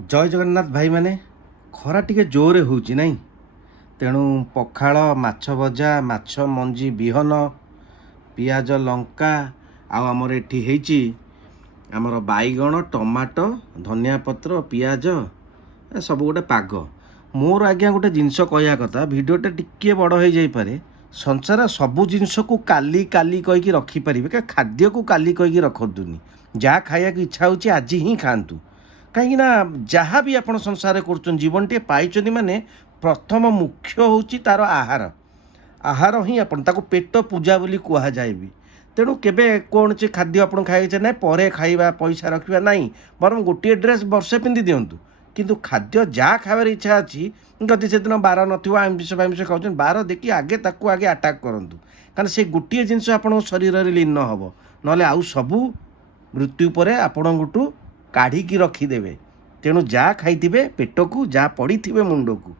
ଜୟ ଜଗନ୍ନାଥ ଭାଇମାନେ। ଖରା ଟିକେ ଜୋରରେ ହେଉଛି ନାହିଁ, ତେଣୁ ପଖାଳ, ମାଛ ଭଜା, ମାଛ ମଞ୍ଜି ବିହନ, ପିଆଜ, ଲଙ୍କା, ଆଉ ଆମର ଏଠି ହେଇଛି ଆମର ବାଇଗଣ, ଟମାଟୋ, ଧନିଆ ପତ୍ର, ପିଆଜ, ସବୁ ଗୋଟେ ପାଗ। ମୋର ଆଜ୍ଞା ଗୋଟେ ଜିନିଷ କହିବା କଥା, ଭିଡ଼ିଓଟା ଟିକିଏ ବଡ଼ ହେଇଯାଇପାରେ। ସଂସାର ସବୁ ଜିନିଷକୁ କାଲି କାଲି କହିକି ରଖିପାରିବେ, ଖାଦ୍ୟକୁ କାଲି କହିକି ରଖନ୍ତୁନି। ଯାହା ଖାଇବାକୁ ଇଚ୍ଛା ହେଉଛି ଆଜି ହିଁ ଖାଆନ୍ତୁ। କାହିଁକି ନା ଯାହା ବି ଆପଣ ସଂସାରରେ କରୁଛନ୍ତି, ଜୀବନଟିଏ ପାଇଛନ୍ତି ମାନେ ପ୍ରଥମ ମୁଖ୍ୟ ହେଉଛି ତା'ର ଆହାର। ଆହାର ହିଁ ଆପଣ ତାକୁ ପେଟ ପୂଜା ବୋଲି କୁହାଯାଏ ବି। ତେଣୁ କେବେ କୌଣସି ଖାଦ୍ୟ ଆପଣ ଖାଇছে ନାହିଁ ପରେ ଖାଇବା, ପଇସା ରଖିବା ନାହିଁ, ବରଂ ଗୋଟିଏ ଡ୍ରେସ୍ ବର୍ଷେ ପିନ୍ଧି ଦିଅନ୍ତୁ, କିନ୍ତୁ ଖାଦ୍ୟ ଯାହା ଖାଇବାର ଇଚ୍ଛା ଅଛି, ଯଦି ସେଦିନ ବାର ନଥିବ, ଆମିଷ ଫାମିଷ ଖାଉଛନ୍ତି, ବାର ଦେଖି ଆଗେ ତାକୁ ଆଗେ ଆଟାକ୍ କରନ୍ତୁ। କାରଣ ସେ ଗୋଟିଏ ଜିନିଷ ଆପଣଙ୍କ ଶରୀରରେ ଲୀନ ହେବ, ନହେଲେ ଆଉ ସବୁ ମୃତ୍ୟୁ ପରେ ଆପଣଙ୍କଠୁ କାଢ଼ିକି ରଖିଦେବେ। ତେଣୁ ଯାହା ଖାଇଥିବେ ପେଟକୁ, ଯାହା ପଡ଼ିଥିବେ ମୁଣ୍ଡକୁ।